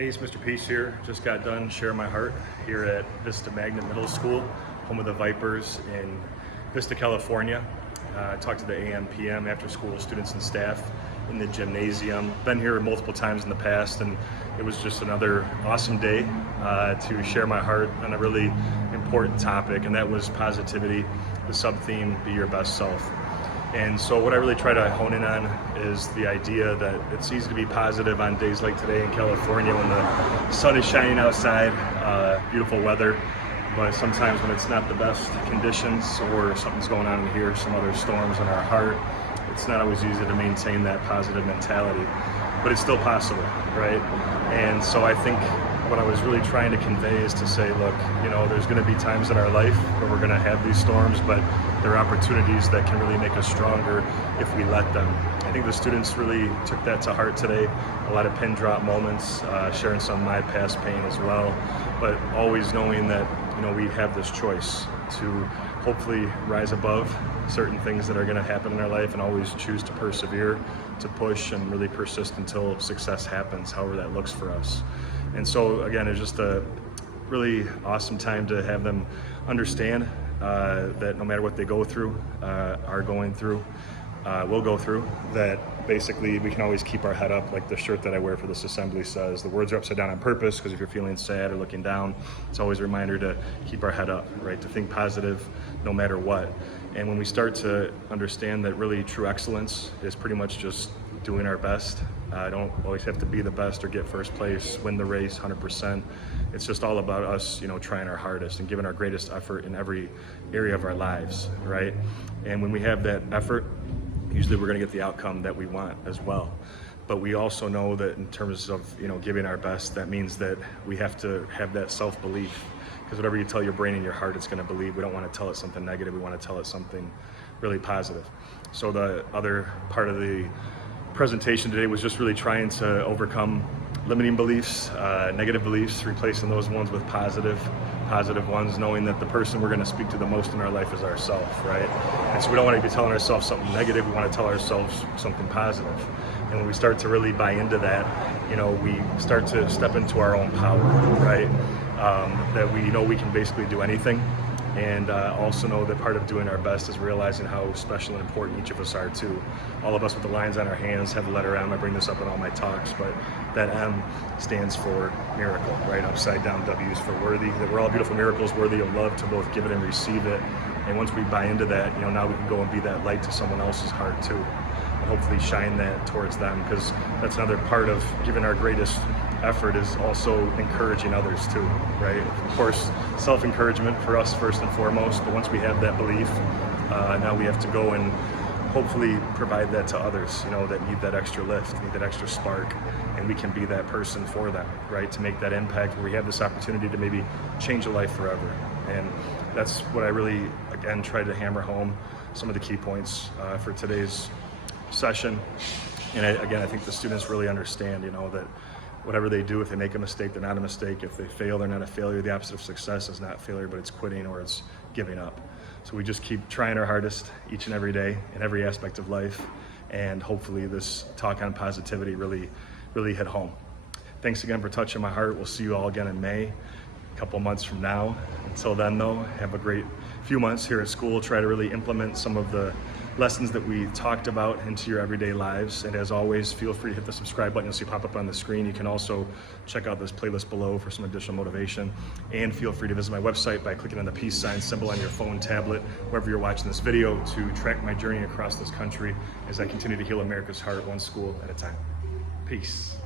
Hey, it's Mr. Peace here. Just got done sharing my heart here at Vista Middle School, home of the Vipers in Vista, California. Talked to the AM, PM, after school students and staff in the gymnasium. Been here multiple times in the past, and it was just another awesome day to share my heart on a really important topic, and that was positivity, the sub-theme, be your best self. And so what I really try to hone in on is the idea that it's easy to be positive on days like today in California when the sun is shining outside, beautiful weather, but sometimes when it's not the best conditions or something's going on in here, some other storms in our heart, it's not always easy to maintain that positive mentality, but it's still possible, right? And so I think what I was really trying to convey is to say, look, there's going to be times in our life where we're going to have these storms, but there are opportunities that can really make us stronger if we let them. I think the students really took that to heart today. A lot of pin drop moments, sharing some of my past pain as well, but always knowing that we have this choice to hopefully rise above certain things that are going to happen in our life and always choose to persevere, to push and really persist until success happens, however that looks for us. And so again, it's just a really awesome time to have them understand that no matter what they go through, are going through, will go through, that basically we can always keep our head up, like the shirt that I wear for this assembly says. The words are upside down on purpose, because if you're feeling sad or looking down, it's always a reminder to keep our head up, right? To think positive no matter what. And when we start to understand that really true excellence is pretty much just doing our best. I don't always have to be the best or get first place, win the race 100%. It's just all about us, trying our hardest and giving our greatest effort in every area of our lives, right? And when we have that effort, usually we're going to get the outcome that we want as well. But we also know that in terms of giving our best, that means that we have to have that self-belief, because whatever you tell your brain and your heart, it's going to believe. We don't want to tell it something negative. We want to tell it something really positive. So the other part of the presentation today was just really trying to overcome limiting beliefs, negative beliefs, replacing those ones with positive ones, knowing that the person we're going to speak to the most in our life is ourselves, right? And so we don't want to be telling ourselves something negative, we want to tell ourselves something positive. And when we start to really buy into that, we start to step into our own power, right? That we know we can basically do anything. And also know that part of doing our best is realizing how special and important each of us are too. All of us with the lines on our hands have the letter M. I bring this up in all my talks, but that M stands for miracle, right? Upside down W is for worthy. That we're all beautiful miracles, worthy of love, to both give it and receive it. And once we buy into that, now we can go and be that light to someone else's heart too. And hopefully shine that towards them, because that's another part of giving our greatest effort, is also encouraging others too, right? Of course, self-encouragement for us first and foremost, but once we have that belief, now we have to go and hopefully provide that to others, that need that extra lift, need that extra spark, and we can be that person for them, right? To make that impact where we have this opportunity to maybe change a life forever. And that's what I really, again, tried to hammer home some of the key points for today's session. And I think the students really understand, that whatever they do, if they make a mistake, they're not a mistake. If they fail, they're not a failure. The opposite of success is not failure, but it's quitting or it's giving up. So we just keep trying our hardest each and every day in every aspect of life. And hopefully this talk on positivity really hit home. Thanks again for touching my heart. We'll see you all again in May, a couple months from now. Until then though, have a great few months here at school. Try to really implement some of the lessons that we talked about into your everyday lives. And as always, feel free to hit the subscribe button. You'll see pop up on the screen. You can also check out this playlist below for some additional motivation. And feel free to visit my website by clicking on the peace sign symbol on your phone, tablet, wherever you're watching this video, to track my journey across this country as I continue to heal America's heart one school at a time. Peace.